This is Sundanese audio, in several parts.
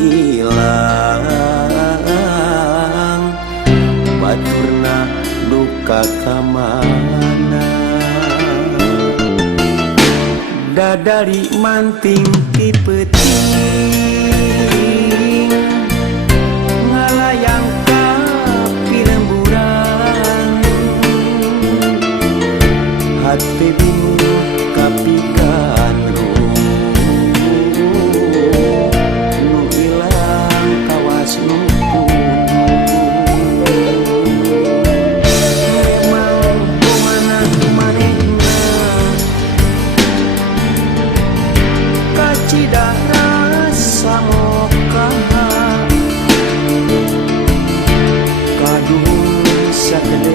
ilang baturna duka kamana dadari manting ti peuting ngalayang ka piremburan hati bingung kapikan nu ilang kawas nu memang kumana manehna kacida rasa mokaha kadung sakede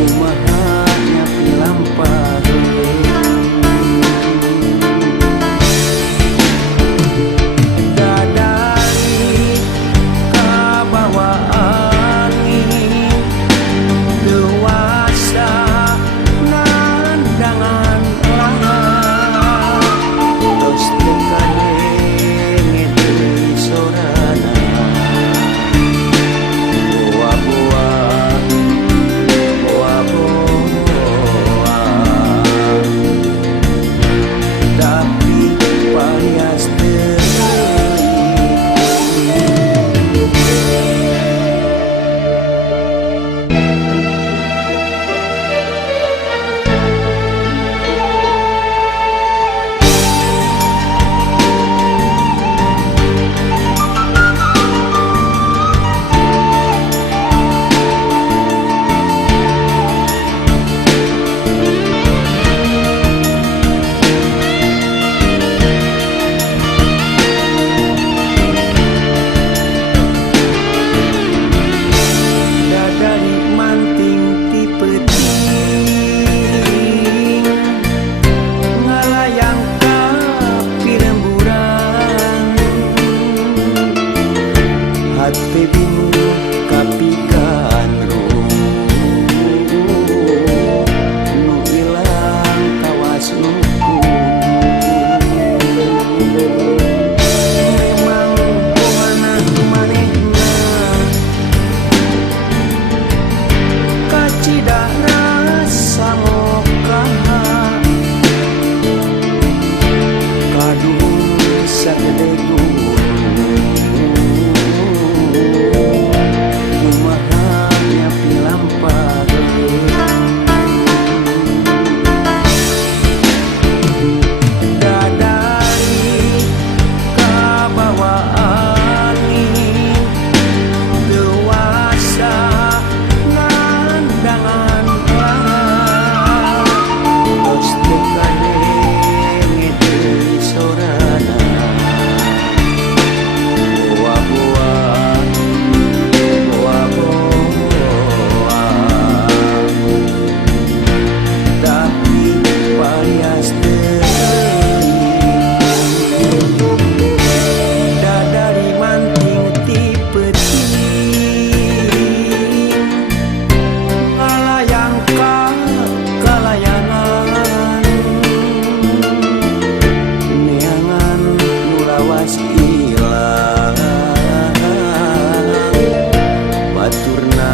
kumahanya pilampah dadari kabawaan dewasa nandangan terus tekane ngedei sorana buah-buah tapi payas hati bingung kapikan nu ilang kawas nu memang kumana manehna kacida rasa mokaha kadung sakede kumahanya pilampah dadari kabawaan dewasa nandangan terus tekane ngedei sorana buah-buah tapi payas dadari manting ti peuting ngalayang ka kalayangan neangan nu lawas ilang baturna